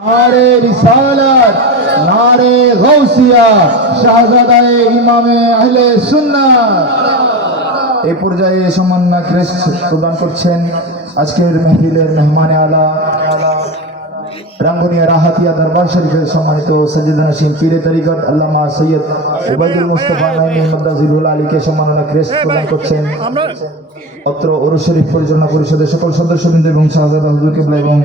নারে রিসালাত, নারে গাউসিয়া, শাহজাদায়ে ইমামে আহলে সুন্নাহ। এই পর্যায়ে সম্মাননা ক্রেস্ট প্রদান করছেন আজকের মেহফিলের মেহমানে আলা রাঙ্গুনিয়া রাহাতিয়া দরবার শরীফের সম্মানিত সজ্জিদা নশীন পীরে তরিকত আল্লামা সৈয়দ উবাইদুল মুস্তাফা নাইমি মদাজিলুল আলীকে সম্মাননা ক্রেস্ট প্রদান করছেন অত্র ওরস শরীফ পরিচালনা পরিষদের সকল সদস্যবৃন্দ এবং শাহজাদা হুজুর কিবলা এবং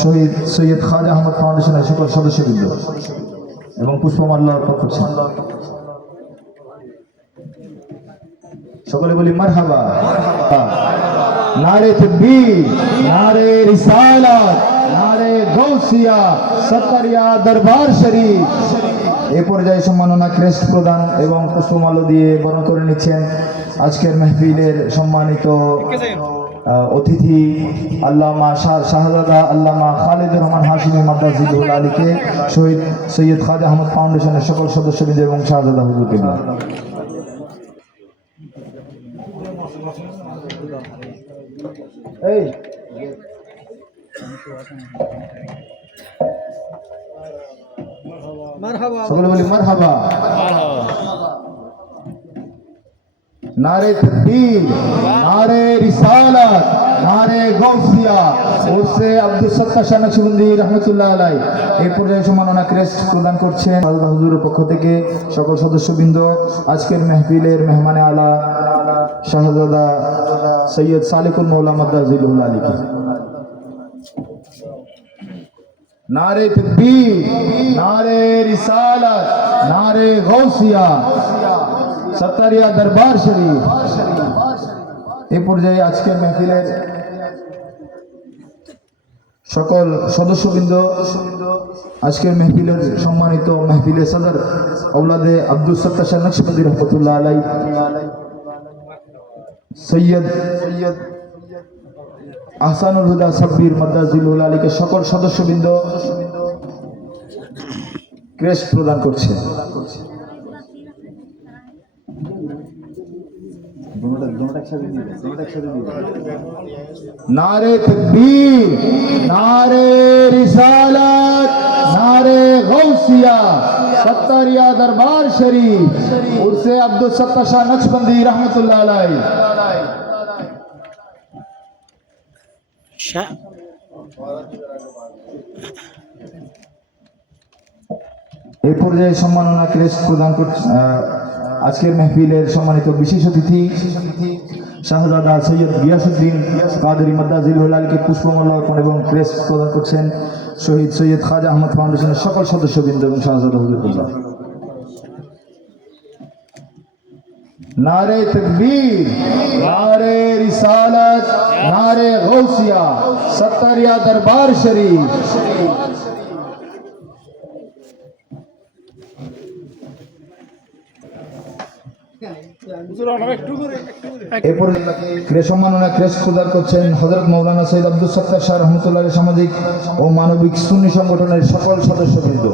শহীদ সৈয়দ খাজা আহমদ ফাউন্ডেশনের সকল সদস্যবৃন্দ এবং পুষ্পমাল্য অর্পণ করছেন। সকলে বলি মারহাবা। নারে তাকবীর, নারে রিসালাত, নারে গাউসিয়া, সত্তরিয়া দরবার শরীফ। এই পর্যায়ে সম্মাননা ক্রেস্ট প্রদান এবং পুষ্পমাল্য দিয়ে বরণ করে নিচ্ছেন আজকের মেহফিলের সম্মানিত অতিথি আল্লামা শাহজাদা আল্লামা খালিদুর রহমান হাশিমি মাদ্রাজিলুল আলীকে শহীদ সৈয়দ খাজা আহমদ ফাউন্ডেশনের সকল সদস্যবৃন্দ এবং শাহজাদা হুজুর কিবলা। এই সকলে বলি মারহাবা। নারে তাকবীর, নারে রিসালাত, নারে গাউসিয়া, ওরসে আব্দুল সত্তার শাহ নকশবন্দি রহমতুল্লাহ আলাইহি। এই পর্যায়ে সম্মাননা ক্রেস্ট প্রদান করছেন আল্লাহ হুজুরের পক্ষ থেকে সকল সদস্যবৃন্দ আজকের মেহফিলের মেহমানে আলা শাহজাদা সৈয়দ সালিকুল মৌলা মাদ্রাজিলুল আলীকে। নারে তাকবীর, নারে রিসালাত, নারে গাউসিয়া, সত্তরিয়া দরবার শরীফ। এই পর্যায়ে আজকের মেহফিলের সকল সদস্যবৃন্দ আজকের মেহফিলের সম্মানিত মেহফিলে সদর আওলাদে আব্দুল সত্তার শাহ নকশবন্দি রহমতুল্লাহ আলাইহি সৈয়দ আহসানুল হুদা সাব্বির মাদ্রাজিলুল আলীকে সকল সদস্যবৃন্দ ক্রেস্ট প্রদান করছে। नारे तकबीर, नारे रिसालत, नारे गौसिया, सत्तरिया दरबार शरीफ, उर्से अब्दुल सत्तार शाह नक्शबंदी रहमतुल्लाह अलैहि। এই পর্যায়ে সম্মাননা ক্রেস্ট প্রদান করছে আজকের মেহফিলের সম্মানিত বিশেষ অতিথি শাহজাদা সৈয়দ গিয়াসউদ্দিন কাদেরী মাদ্রাজিলুল আলীকে পুষ্পমাল্য অর্পণ এবং ক্রেস্ট প্রদান করছেন শহীদ সৈয়দ খাজা আহমদ ফাউন্ডেশনের সকল সদস্যবৃন্দ এবং শাহজাদা হুজুর কিবলা। নারে তাকবীর, নারে রিসালাত, নারে গাউসিয়া, সত্তরিয়া দরবার শরীফ। এরপরে সম্মাননা ক্রেস্ট প্রদান করছেন হযরত মাওলানা সৈয়দ আব্দুল সত্তার শাহ রহমতুল্লাহ সামাজিক ও মানবিক সুন্নি সংগঠনের সকল সদস্যবৃন্দ।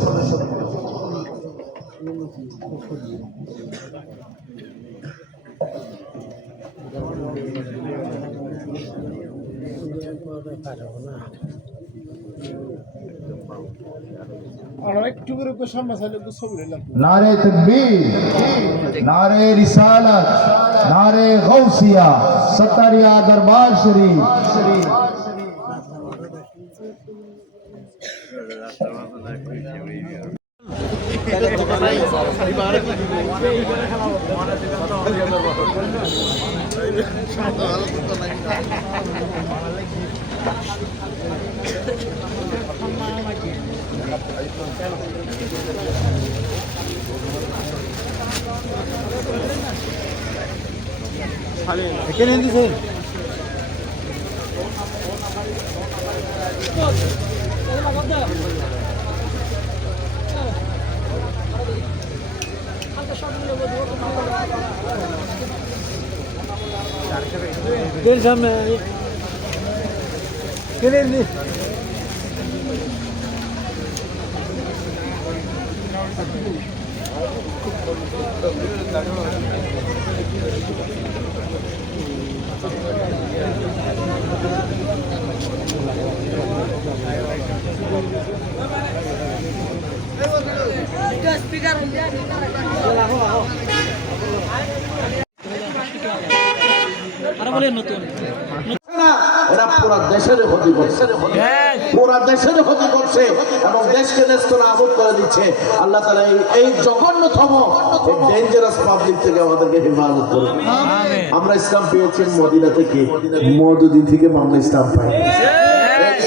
नारे तकबीर, नारे रिसालत, नारे गौसिया, सत्तरिया दरबार शरीफ। এরা পুরা দেশের ক্ষতি করছে, পুরা দেশের ক্ষতি করছে এবং দেশকে নেস্তনাবুদ করে দিচ্ছে। আল্লাহ তাআলা এই জঘন্যতম ডেঞ্জারাস পাবলিক থেকে আমাদেরকে হেফাজত করুন। আমরা ইসলাম পেয়েছি মদিনা থেকে, মওদুদি থেকে আমরা ইসলাম পাই।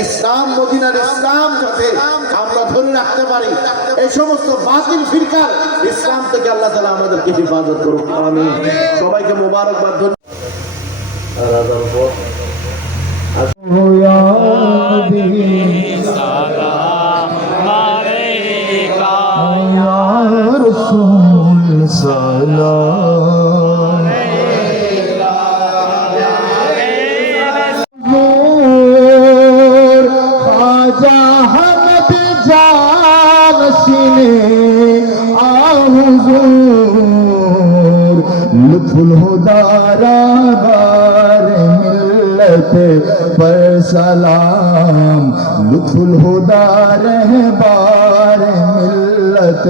ইসলাম, মদিনার ইসলাম যাতে আমরা ধরে রাখতে পারি, এই সমস্ত বাতিল ফিরকার ইসলাম থেকে আল্লাহ তাআলা আমাদেরকে হেফাজত করুন। আমিন। সবাইকে মোবারকবাদ। लुत्फुल हुदारा बार मिल्लत पर सलाम, लुत्फुल हुदार बार मिल्लत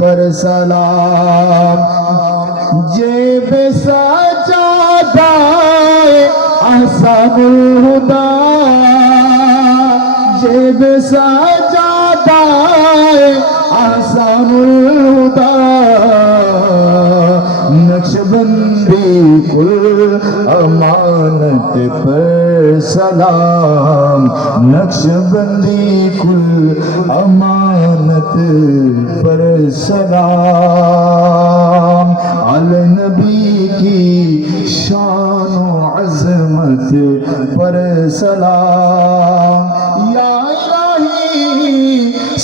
पर सलाम। जेब सजादाए अहसानुल हुदा, जेब सजादाए अहसानुल हुदा। नक्शबंदी कुल अमानत पर सलाम, नक्शबंदी कुल अमानत पर सलाम। अल नबी की शान व अज़मत पर सलाम। या इलाही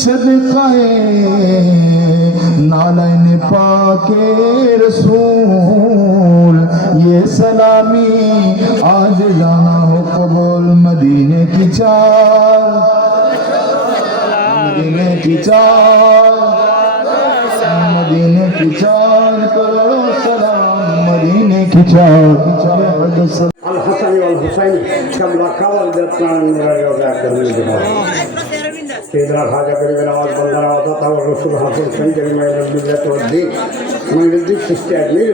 सदक़ाए नालैन पाके रसूल, ये सलामी आज जाना हो कबूल। मदीने की चाल, मदीने की चाल, मदीने की चाल करो सलाम, मदीने की चाल। আল হাসানি আল হুসাইন কামলা কাওয়াল দেবতান রাজা করিয়ে দেব সেদরা খাজা করিবে নামাজ বন্দনা ওয়াতা তাও রাসূল হাসান সৈয়দ মিল্লাত ওয়াদ দ্বীন মিল্লাত সৃষ্টি আজমির